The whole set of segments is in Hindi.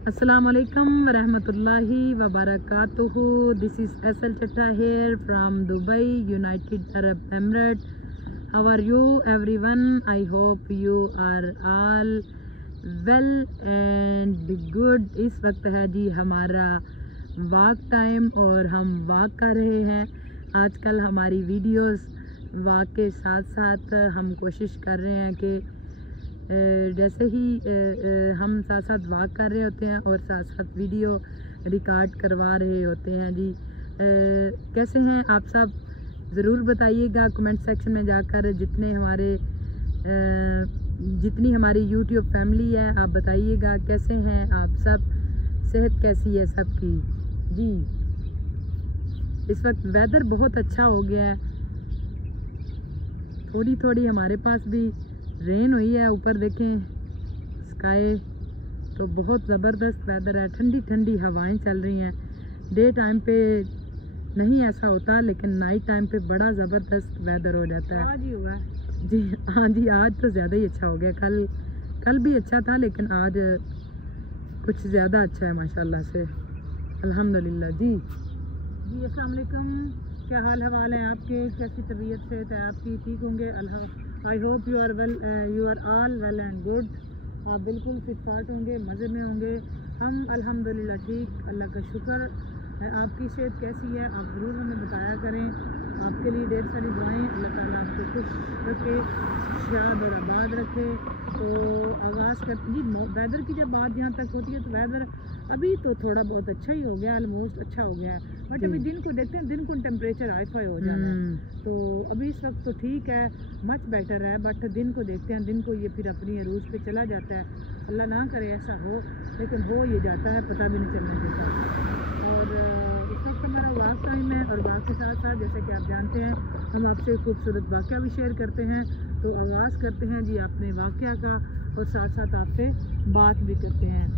Assalamualaikum warahmatullahi wabarakatuh. This is SL Chatta here from Dubai, United Arab Emirates. How are you everyone? I hope you are all well and good. इस वक्त है जी हमारा वॉक टाइम और हम वॉक कर रहे हैं। आजकल हमारी वीडियोस वॉक के साथ साथ हम कोशिश कर रहे हैं कि जैसे ही हम साथ साथ वॉक कर रहे होते हैं और साथ साथ वीडियो रिकॉर्ड करवा रहे होते हैं जी। कैसे हैं आप सब? ज़रूर बताइएगा कमेंट सेक्शन में जाकर। जितनी हमारी यूट्यूब फैमिली है आप बताइएगा कैसे हैं आप सब, सेहत कैसी है सबकी जी। इस वक्त वेदर बहुत अच्छा हो गया है, थोड़ी थोड़ी हमारे पास भी रेन हुई है। ऊपर देखें स्काई तो बहुत ज़बरदस्त वेदर है, ठंडी ठंडी हवाएं चल रही हैं। डे टाइम पे नहीं ऐसा होता लेकिन नाइट टाइम पे बड़ा ज़बरदस्त वेदर हो जाता है। आज ही हुआ जी हाँ जी, आज तो ज़्यादा ही अच्छा हो गया। कल भी अच्छा था लेकिन आज कुछ ज़्यादा अच्छा है माशाल्लाह से, अल्हम्दुलिल्लाह जी। जी अस्सलाम वालेकुम, क्या हाल हवाल है आपके? कैसी तबीयत से है आपकी? ठीक होंगे? I hope you are well, you are all well and good. आप बिल्कुल फिट फाट होंगे, मज़े में होंगे। हम अल्हम्दुलिल्लाह ठीक, अल्लाह का शुक्र। आपकी सेहत कैसी है आप ज़रूर हमें बताया करें। आपके लिए ढेर सारी दुआएं, अल्लाह ताला आपको खुश रखे, शाद और आबाद रखे। तो आगाज़ करते जी वेदर की जब बात यहाँ तक होती है तो वेदर अभी तो थोड़ा बहुत अच्छा ही हो गया, ऑलमोस्ट अच्छा हो गया है। बट अभी दिन को देखते हैं, दिन को टेम्परेचर हाई फाई हो जाता है तो अभी इस वक्त तो ठीक है, मच बेटर है। बट दिन को देखते हैं, दिन को ये फिर अपनी अरूज पे चला जाता है। अल्लाह ना करे ऐसा हो, लेकिन हो ये जाता है, पता भी नहीं चलने देता। और इस वक्त हमारा वॉक टाइम है और वॉक के साथ साथ जैसे कि आप जानते हैं हम आपसे खूबसूरत वाक़या भी शेयर करते हैं। तो आगाज़ करते हैं जी अपने वाक़या का और साथ साथ आपसे बात भी करते हैं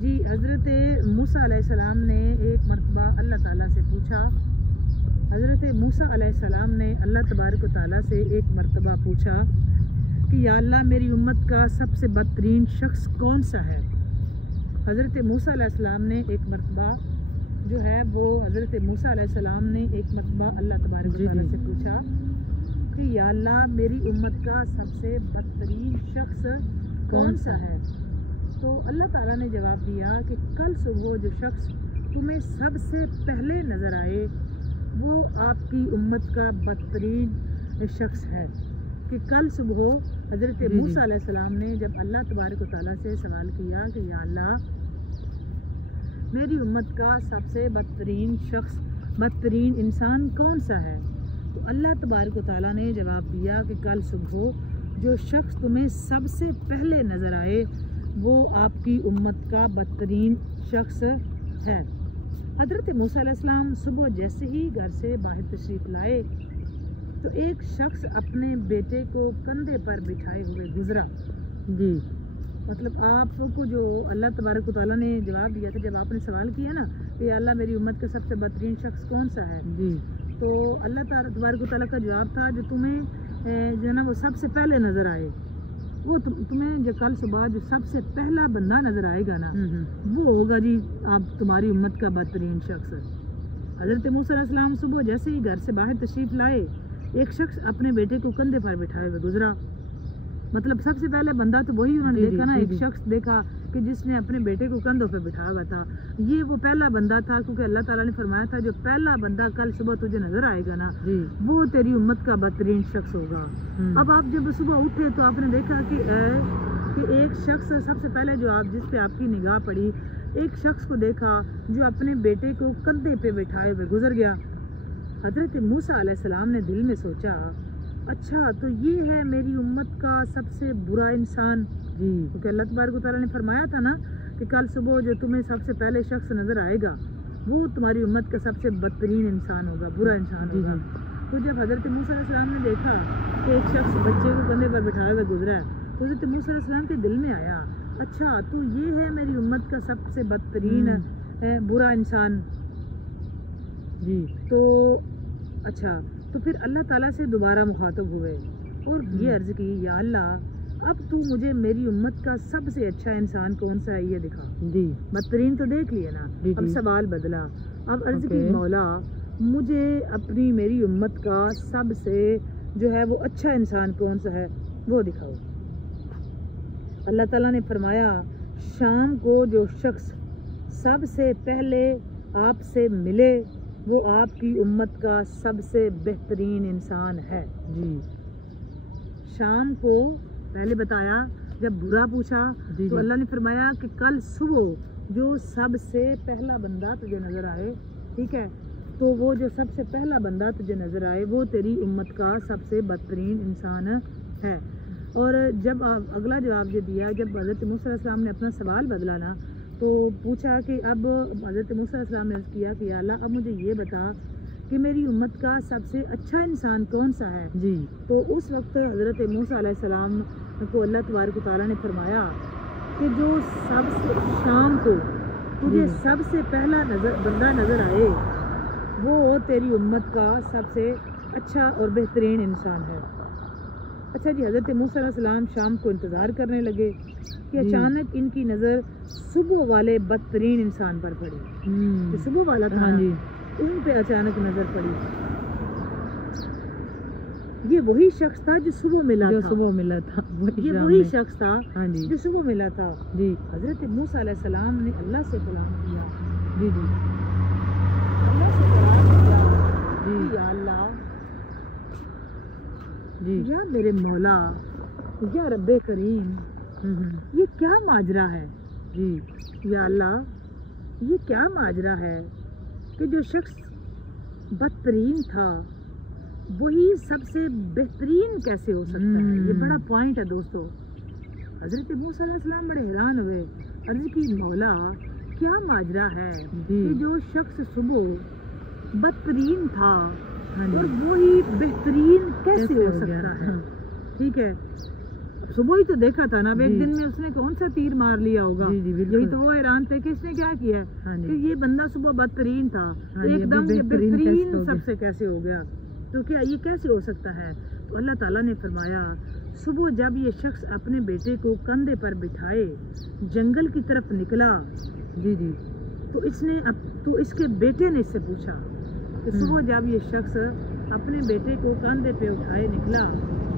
जी। हज़रत मूसा अलैहिस्सलाम ने एक मरतबा अल्लाह ताला से पूछा। हज़रत मूसा अलैहिस्सलाम ने अल्लाह तबारक व तआला से एक मरतबा पूछा कि या अल्लाह मेरी उम्मत का सबसे बदतरीन शख्स कौन सा है। हज़रत मूसा अलैहिस्सलाम ने एक मरतबा जो है वो हज़रत मूसा अलैहिस्सलाम ने एक मरतबा अल्लाह तबारक व तआला से पूछा कि या अल्लाह मेरी उम्मत का सबसे बदतरीन शख्स कौन सा है। तो अल्लाह ताला ने जवाब दिया कि कल सुबह जो शख्स तुम्हें सबसे पहले नज़र आए वो आपकी उम्मत का बदतरीन शख्स है। कि कल सुबह हज़रत मूसा अलैहिस्सलाम ने जब अल्लाह तबारक व तआला से सवाल किया कि या अल्लाह मेरी उम्मत का सबसे बदतरीन शख्स, बदतरीन इंसान कौन सा है, तो अल्लाह तबारक व तआला ने जवाब दिया कि कल सुबह जो शख्स तुम्हें सबसे पहले नज़र आए वो आपकी उम्मत का बदतरीन शख्स है। हज़रत मूसा अलैहिस्सलाम सुबह जैसे ही घर से बाहर तशरीफ़ लाए तो एक शख्स अपने बेटे को कंधे पर बिठाए हुए गुजरा जी। मतलब आपको जो अल्लाह तबारक व तआला ने जवाब दिया था, जब आपने सवाल किया ना कि अल्लाह मेरी उम्मत का सबसे बदतरीन शख्स कौन सा है जी, तो अल्लाह तबारक व तआला का जवाब था जो तुम्हें जो ना वो सबसे पहले नज़र आए वो तुम्हें जो कल सुबह जो सबसे पहला बंदा नज़र आएगा ना वो होगा जी आप तुम्हारी उम्मत का बदतरीन शख्स। हज़रत मूसा अलैहिस्सलाम सुबह जैसे ही घर से बाहर तशरीफ़ लाए एक शख्स अपने बेटे को कंधे पर बिठाए हुए गुजरा। मतलब सबसे पहले बंदा तो वही उन्होंने देखा ना, एक शख्स देखा कि जिसने अपने बेटे को कंधों पे बिठाया हुआ था। ये वो पहला बंदा था क्योंकि अल्लाह ताला ने फरमाया था जो पहला बंदा कल सुबह तुझे नजर आएगा ना वो तेरी उम्मत का बदतरीन शख्स होगा। अब आप जब सुबह उठे तो आपने देखा कि एक शख्स सबसे पहले जो आप जिस पे आपकी निगाह पड़ी, एक शख्स को देखा जो अपने बेटे को कंधे पे बिठाए हुए गुजर गया। हज़रत मूसा अलैहिस्सलाम ने दिल में सोचा अच्छा तो ये है मेरी उम्मत का सबसे बुरा इंसान जी, क्योंकि अल्लाह तबारक व तआला ने फरमाया था ना कि कल सुबह जो तुम्हें सबसे पहले शख्स नज़र आएगा वो तुम्हारी उम्मत का सबसे बदतरीन इंसान होगा, बुरा इंसान होगा। तो जब हज़रत मूसा अलैहिस्सलाम ने देखा कि एक शख्स बच्चे को कंधे पर बिठाए हुए गुजरा है तो हज़रत मूसा अलैहिस्सलाम के दिल में आया अच्छा तो ये है मेरी उम्मत का सबसे बदतरीन बुरा इंसान जी। तो अच्छा तो फिर अल्लाह ताला से दोबारा मुखातब हुए और ये अर्ज़ की या अल्लाह अब तू मुझे मेरी उम्मत का सबसे अच्छा इंसान कौन सा है ये दिखा। जी बदतरीन तो देख लिया ना, जी अब जी। सवाल बदला। अब अर्ज की ओके। मौला मुझे अपनी मेरी उम्मत का सबसे जो है वो अच्छा इंसान कौन सा है वो दिखाओ। अल्लाह ताला ने फरमाया शाम को जो शख्स सबसे पहले आपसे मिले वो आपकी उम्मत का सबसे बेहतरीन इंसान है। जी शाम को पहले बताया, जब बुरा पूछा जी तो जी। अल्लाह ने फरमाया कि कल सुबह जो सबसे पहला बंदा तुझे नज़र आए, ठीक है, तो वो जो सबसे पहला बंदा तुझे नज़र आए वो तेरी उम्मत का सबसे बदतरीन इंसान है। और जब अगला जवाब जो दिया, जब हज़रत मूसा अलैहिस्सलाम ने अपना सवाल बदला ना, तो पूछा कि अब हज़रत मूसा अलैहिस्सलाम ने अर्ज़ किया कि या अल्लाह अब मुझे ये बता कि मेरी उम्मत का सबसे अच्छा इंसान कौन सा है। जी तो उस वक्त हज़रत मूसा अलैहिस्सलाम को अल्लाह तबारक व तआला ने फरमाया कि जो सबसे शाम को तुझे जी। सबसे पहला बंदा नज़र आए वो तेरी उम्मत का सबसे अच्छा और बेहतरीन इंसान है। अच्छा जी, हज़रत मूसा अलैहिस्सलाम शाम को इंतज़ार करने लगे कि जी। अचानक इनकी नज़र सुबह वाले बदतरीन इंसान पर पड़ी। जो सुबह वाला था हाँ जी। उन पे अचानक नज़र पड़ी। ये वही शख्स था जो सुबह मिला जो था। सुबह मिला था ये शाम वही में। शख्स था हाँ जी जो सुबह मिला था। जी हज़रत मूसा अलैहिस्सलाम ने अल्लाह से कलाम किया, जी जी अल्लाह से कलाम किया जी कि या अल्लाह, जी। या मेरे मौला, या रब्बे करीम, ये क्या माजरा है। जी या अल्लाह, ये क्या माजरा है कि जो शख्स बदतरीन था वही सबसे बेहतरीन कैसे हो सकता है। ये बड़ा पॉइंट है दोस्तों। हज़रत मूसा अलैहिस्सलाम बड़े हैरान हुए, अर्ज़ की मौला क्या माजरा है जी। कि जो शख्स सुबह बदतरीन था हाँ और जी वही बेहतरीन कैसे हो हो गया? सकता है। हाँ। ठीक है, सुबह ही तो देखा था ना, अब एक जी। दिन में उसने कौन सा तीर मार लिया होगा। जी जी बिल्कुल। यही तो वो हैरान थे कि इसने क्या किया हाँ कि जी ये बंदा सुबह बदतरीन था, हाँ जी, एकदम अभी ये बेहतरीन कैसे बेहतरीन हो गया? सबसे कैसे हो गया। तो क्या ये कैसे हो सकता है। तो अल्लाह ताला ने फरमाया सुबह जब ये शख्स अपने बेटे को कंधे पर बिठाए जंगल की तरफ निकला, जी जी तो इसके बेटे ने इससे पूछा कि सुबह जब ये शख्स अपने बेटे को कंधे पे उठाए निकला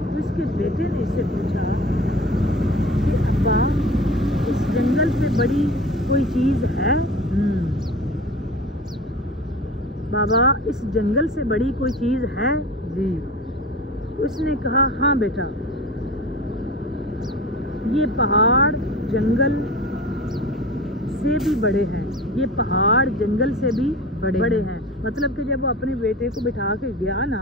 तो इसके बेटे ने इससे पूछा कि अब्बा, इस जंगल से बड़ी कोई चीज़ है। बाबा, इस जंगल से बड़ी कोई चीज़ है। जी उसने कहा हाँ बेटा, ये पहाड़ जंगल से भी बड़े हैं। ये पहाड़ जंगल से भी बड़े हैं। मतलब कि जब वो अपने बेटे को बिठा के गया ना,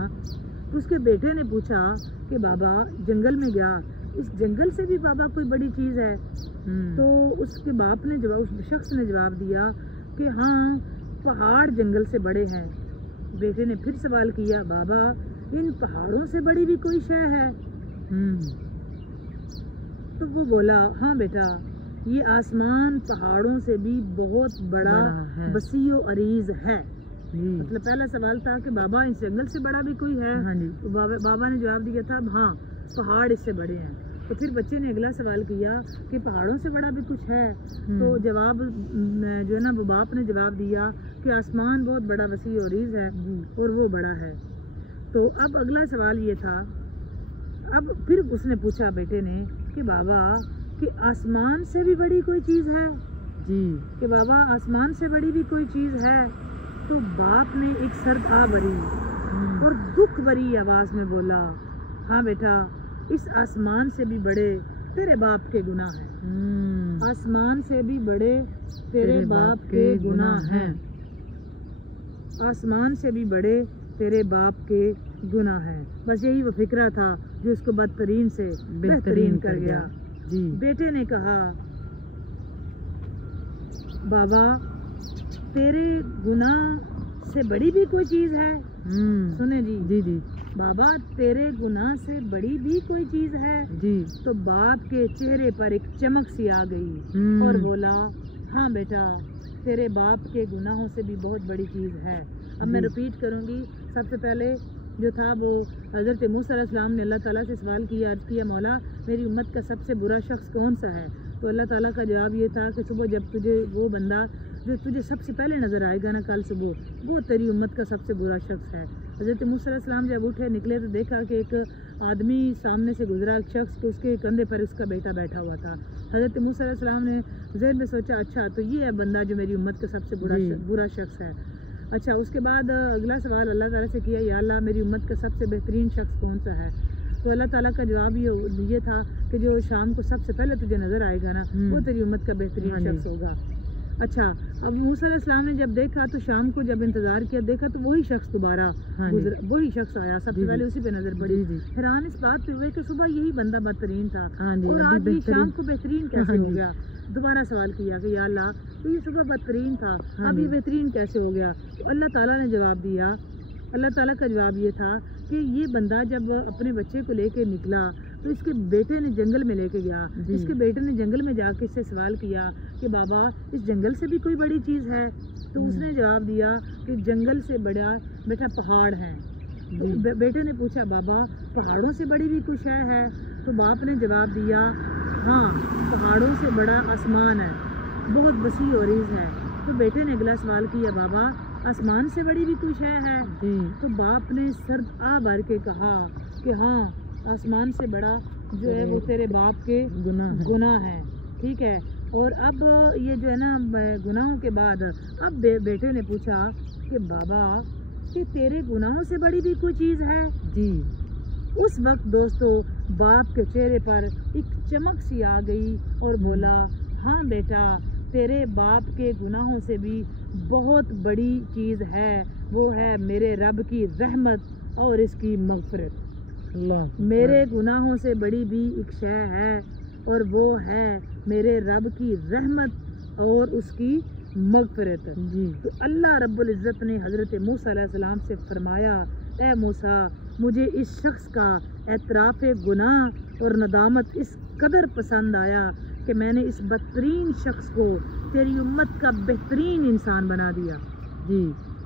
तो उसके बेटे ने पूछा कि बाबा, जंगल में गया, इस जंगल से भी बाबा कोई बड़ी चीज़ है। तो उसके बाप ने जवाब, उस शख्स ने जवाब दिया कि हाँ, पहाड़ जंगल से बड़े हैं। बेटे ने फिर सवाल किया, बाबा, इन पहाड़ों से बड़ी भी कोई शय है। तो वो बोला हाँ बेटा, ये आसमान पहाड़ों से भी बहुत बड़ा है। वसीओ अरीज है। जी मतलब पहला सवाल था कि बाबा, इस जंगल से बड़ा भी कोई है। हाँ जी तो बाबा ने जवाब दिया था हाँ, पहाड़ इससे बड़े हैं। तो फिर बच्चे ने अगला सवाल किया कि पहाड़ों से बड़ा भी कुछ है। तो जवाब जो है ना, वो बाप ने जवाब दिया कि आसमान बहुत बड़ा वसीओ अरीज है और वो बड़ा है। तो अब अगला सवाल ये था, अब फिर उसने पूछा बेटे ने कि बाबा, कि आसमान से भी बड़ी कोई चीज़ है। जी कि बाबा, आसमान से बड़ी भी कोई चीज़ है। तो बाप ने एक सर्द आ भरी और दुख भरी आवाज़ में बोला, हाँ बेटा, इस आसमान से भी बड़े तेरे बाप के गुनाह हैं। आसमान से भी बड़े तेरे बाप के गुनाह हैं। आसमान से भी बड़े तेरे बाप के गुनाह हैं। बस यही वो फिक्रा था जो उसको बदतरीन से बेहतरीन कर गया। जी बेटे ने कहा, बाबा, तेरे गुनाह से बड़ी भी कोई चीज़ है। सुने जी, जी जी बाबा, तेरे गुनाह से बड़ी भी कोई चीज़ है। जी तो बाप के चेहरे पर एक चमक सी आ गई और बोला, हाँ बेटा, तेरे बाप के गुनाहों से भी बहुत बड़ी चीज़ है। अब मैं जी। रिपीट करूँगी। सबसे पहले जो था वो हज़रत मूसा अलैहिस्सलाम ने अल्लाह ताला से सवाल किया, अर्ज़ किया मौला मेरी उम्मत का सबसे बुरा शख्स कौन सा है। तो अल्लाह ताला का जवाब ये था कि सुबह जब तुझे वो बंदा जो तुझे सबसे पहले नज़र आएगा ना कल सुबह, वो तेरी उम्मत का सबसे बुरा शख्स है। हज़रत मूसा अलैहिस्सलाम जब उठे निकले तो देखा कि एक आदमी सामने से गुजरा, एक शख्स, उसके कंधे पर उसका बेटा बैठा हुआ था। हज़रत मूसा अलैहिस्सलाम ने ज़हन में सोचा अच्छा तो ये है बंदा जो मेरी उम्मत का सबसे बुरा शख्स है। अच्छा, उसके बाद अगला सवाल अल्लाह ताला से किया, या अल्लाह मेरी उम्मत का सबसे बेहतरीन शख्स कौन सा है। तो अल्लाह ताला का जवाब ये था कि जो शाम को सबसे पहले तुझे नज़र आएगा ना वो तेरी उम्मत का बेहतरीन शख्स होगा। अच्छा, अब मूसा अलैहिस्सलाम ने जब देखा तो शाम को जब इंतज़ार किया देखा तो वही शख्स दोबारा वही शख्स आया, सबसे पहले उसी पे नज़र पड़ी। हैरान इस बात पे हुए कि सुबह यही बंदा बेहतरीन था और आज ये शाम को बेहतरीन कैसे हो गया। दोबारा सवाल किया कि या अल्लाह तो ये सुबह बेहतरीन था, अब ये बेहतरीन कैसे हो गया। तो अल्लाह ताला ने जवाब दिया, अल्लाह ताला का जवाब ये था कि ये बंदा जब अपने बच्चे को लेके निकला तो इसके बेटे ने जंगल में लेके गया। इसके बेटे ने जंगल में जाके इससे सवाल किया कि बाबा इस जंगल से भी कोई बड़ी चीज़ है। तो उसने जवाब दिया कि जंगल से बड़ा बेटा पहाड़ है। तो बेटे ने पूछा बाबा पहाड़ों से बड़ी भी कुछ है। तो बाप ने जवाब दिया हाँ, पहाड़ों से बड़ा आसमान है, बहुत वसी और ईज़ है। तो बेटे ने अगला सवाल किया बाबा आसमान से बड़ी भी कुछ है। तो बाप ने सर आ भर के कहा कि हाँ, आसमान से बड़ा जो है वो तेरे बाप के गुनाह है। ठीक है, और अब ये जो है ना गुनाहों के बाद अब बेटे ने पूछा कि बाबा कि तेरे गुनाहों से बड़ी भी कोई चीज़ है। उस वक्त दोस्तों बाप के चेहरे पर एक चमक सी आ गई और बोला हाँ बेटा, तेरे बाप के गुनाहों से भी बहुत बड़ी चीज़ है, वो है मेरे रब की रहमत और इसकी मग़फ़िरत। मेरे गुनाहों से बड़ी भी एक शय है और वो है मेरे रब की रहमत और उसकी मग़फ़िरत। तो अल्लाह रब्बुल इज़्ज़त ने हज़रत मूसा अलैहिस्सलाम से फरमाया, ए मूसा, मुझे इस शख्स का एतराफ़ गुनाह और नदामत इस कदर पसंद आया कि मैंने इस बदतरीन शख्स को तेरी उम्मत का बेहतरीन इंसान बना दिया।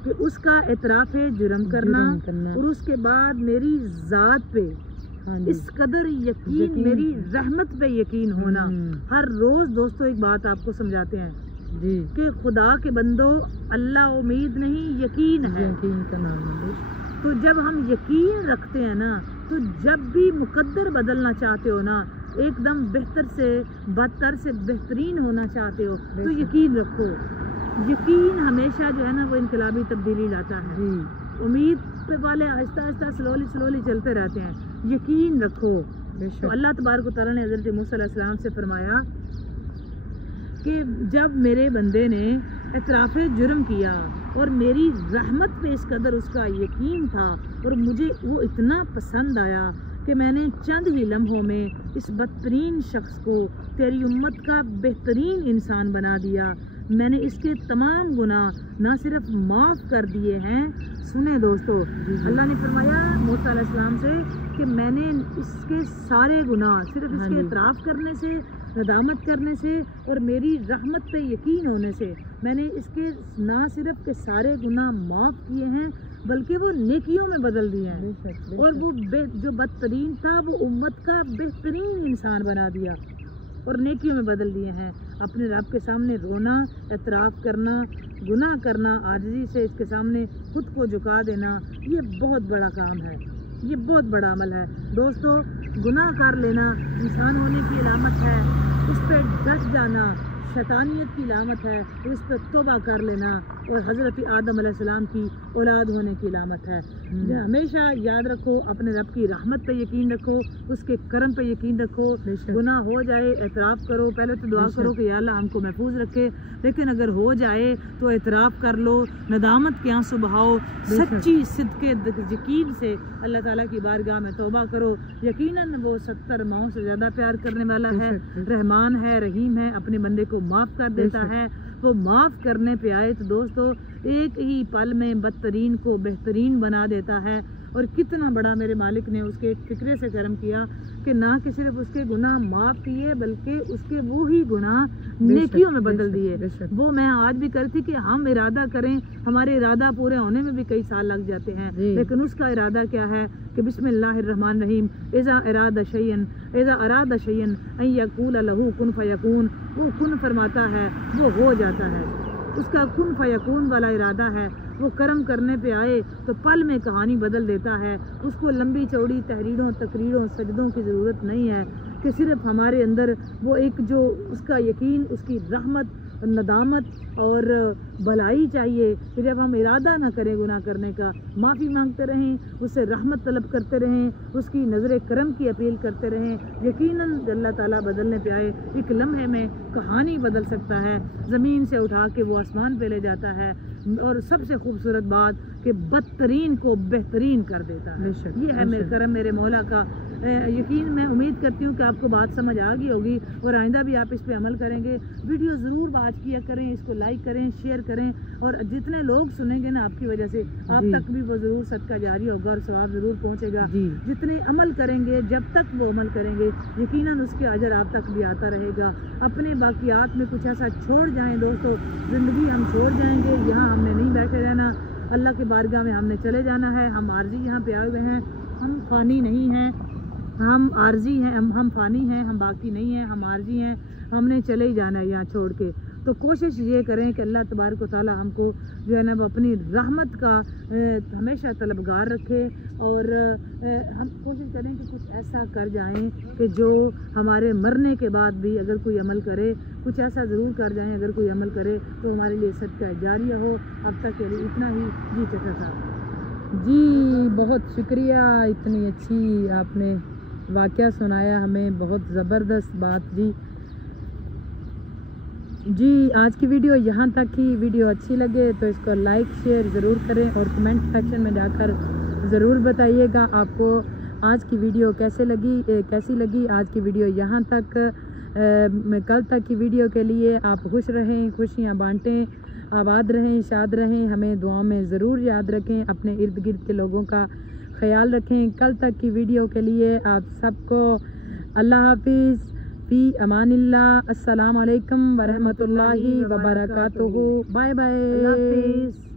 कि उसका एतराफ़ जुर्म करना और उसके बाद मेरी ज़ात पे इस कदर यकीन, मेरी रहमत पे यकीन होना। हर रोज़ दोस्तों एक बात आपको समझाते हैं कि खुदा के बंदो, अल्लाह उम्मीद नहीं यकीन है। यकीन का नाम है। तो जब हम यकीन रखते हैं ना, तो जब भी मुकद्दर बदलना चाहते हो ना, एकदम बेहतर से बदतर से बेहतरीन होना चाहते हो तो यकीन रखो। यकीन हमेशा जो है ना वो इनकलाबी तब्दीली लाता है। उम्मीद पे वाले आहिस्ता आहिस्ता स्लोली चलते रहते हैं। यकीन रखो। तो अल्लाह तबारक व तआला ने हज़रत मूसा अलैहिस्सलाम से फरमाया कि जब मेरे बंदे ने इतराफ़ जुर्म किया और मेरी रहमत पे इस कदर उसका यकीन था और मुझे वो इतना पसंद आया कि मैंने चंद ही लम्हों में इस बदतरीन शख्स को तेरी उम्मत का बेहतरीन इंसान बना दिया। मैंने इसके तमाम गुनाह ना सिर्फ माफ़ कर दिए हैं, सुने दोस्तों, अल्लाह ने फरमाया मूसा अलैहिस्सलाम से कि मैंने इसके सारे गुनाह सिर्फ इसके इतराफ़ करने से, नदामत करने से और मेरी रहमत पे यकीन होने से मैंने इसके ना सिर्फ के सारे गुनाह माफ़ किए हैं बल्कि वो नेकियों में बदल दिए हैं। और वो जो बदतरीन था वो उम्मत का बेहतरीन इंसान बना दिया और नेकियों में बदल दिए हैं। अपने रब के सामने रोना, एतराफ़ करना, गुनाह करना, आजिज़ी से इसके सामने खुद को झुका देना, ये बहुत बड़ा काम है, ये बहुत बड़ा अमल है दोस्तों। गुनाह कर लेना इंसान होने की अलामत है, उस पर डट जाना शैतानियत की अलामत है, उस पर तौबा कर लेना और हज़रत आदम अलैहिस्सलाम की औलाद होने की अलामत है। हमेशा याद रखो, अपने रब की रहमत पे यकीन रखो, उसके करम पे यकीन रखो। गुनाह हो जाए एतराफ़ करो, पहले तो दुआ करो कि या अल्लाह हमको महफूज रखे, लेकिन अगर हो जाए तो एतराफ़ कर लो, नदामत के आंसू बहाओ, सच्ची सिद्के यकीन से अल्लाह ताला की बारगाह में तौबा करो। यकीनन वो 70 माओं से ज़्यादा प्यार करने वाला है, रहमान है, रहीम है, अपने बंदे को माफ़ कर देता है। वो माफ़ करने पे आए तो दोस्तों एक ही पल में बदतरीन को बेहतरीन बना देता है। और कितना बड़ा मेरे मालिक ने उसके एक फिक्रे से कर्म किया कि ना कि सिर्फ उसके गुनाह माफ़ किए बल्कि उसके वो ही गुनाह नेकियों में बदल दिए। वो मैं आज भी करती कि हम इरादा करें, हमारे इरादा पूरे होने में भी कई साल लग जाते हैं, लेकिन उसका इरादा क्या है कि बिस्मिल्लाहिर्रहमानिर्रहीम इज़ा इरादा शैयन अन यक़ूल लहू कुन फयकून। वो कुन फरमाता है वो हो जाता है, उसका कुन फयकून वाला इरादा है। वो कर्म करने पे आए तो पल में कहानी बदल देता है। उसको लंबी चौड़ी तहरीरों तकरीरों सजदों की ज़रूरत नहीं है कि सिर्फ हमारे अंदर वो एक जो उसका यकीन, उसकी रहमत, नदामत और भलाई चाहिए कि जब हम इरादा ना करें गुनाह करने का, माफ़ी मांगते रहें, उससे रहमत तलब करते रहें, उसकी नज़र करम की अपील करते रहें, यकीनन अल्लाह ताला बदलने पे आए एक लम्हे में कहानी बदल सकता है। ज़मीन से उठा के वो आसमान पे ले जाता है और सबसे खूबसूरत बात कि बदतरीन को बेहतरीन कर देता है। ये है मेरे करम मेरे मौला का। यकीन मैं उम्मीद करती हूँ कि आपको बात समझ आ गई होगी और आइंदा भी आप इस पे अमल करेंगे। वीडियो ज़रूर वाच किया करें, इसको लाइक करें, शेयर करें, और जितने लोग सुनेंगे ना आपकी वजह से आप तक भी वो ज़रूर सदका जारी होगा और सवाब ज़रूर पहुँचेगा। जितने अमल करेंगे, जब तक वो अमल करेंगे, यकीनन उसके अजर आप तक भी आता रहेगा। अपने बाकियात में कुछ ऐसा छोड़ जाएँ दोस्तों, ज़िंदगी हम छोड़ जाएंगे, यहाँ हमने नहीं बैठे रहना, अल्लाह की बारगाह में हमने चले जाना है। हम आर्जी यहाँ पे आए हुए हैं, हम फ़ानी नहीं हैं, हम आर्जी हैं, हम फ़ानी हैं, हम बाकी नहीं हैं, हम आर्जी हैं, हमने चले ही जाना है यहाँ छोड़ के। तो कोशिश ये करें कि अल्लाह तबारक व तआला हमको जो है ना वो अपनी रहमत का हमेशा तलबगार रखे, और हम कोशिश करें कि कुछ ऐसा कर जाएं कि जो हमारे मरने के बाद भी अगर कोई अमल करे, कुछ ऐसा ज़रूर कर जाएं अगर कोई अमल करे तो हमारे लिए सदका जारिया हो। अब तक के लिए इतना ही। जी चचा साहब जी बहुत शुक्रिया, इतनी अच्छी आपने वाक़या सुनाया हमें, बहुत ज़बरदस्त बात जी। आज की वीडियो यहाँ तक ही। वीडियो अच्छी लगे तो इसको लाइक शेयर ज़रूर करें और कमेंट सेक्शन में जाकर ज़रूर बताइएगा आपको आज की वीडियो कैसी लगी। आज की वीडियो यहाँ तक। कल तक की वीडियो के लिए आप खुश रहें, खुशियाँ बांटें, आबाद रहें, शाद रहें, हमें दुआओं में ज़रूर याद रखें, अपने इर्द गिर्द के लोगों का ख्याल रखें। कल तक की वीडियो के लिए आप सबको अल्लाह हाफिज़, फ़ी अमानिल्लाह, अस्सलाम वालेकुम व रहमतुल्लाहि व बरकातुहू। Bye bye.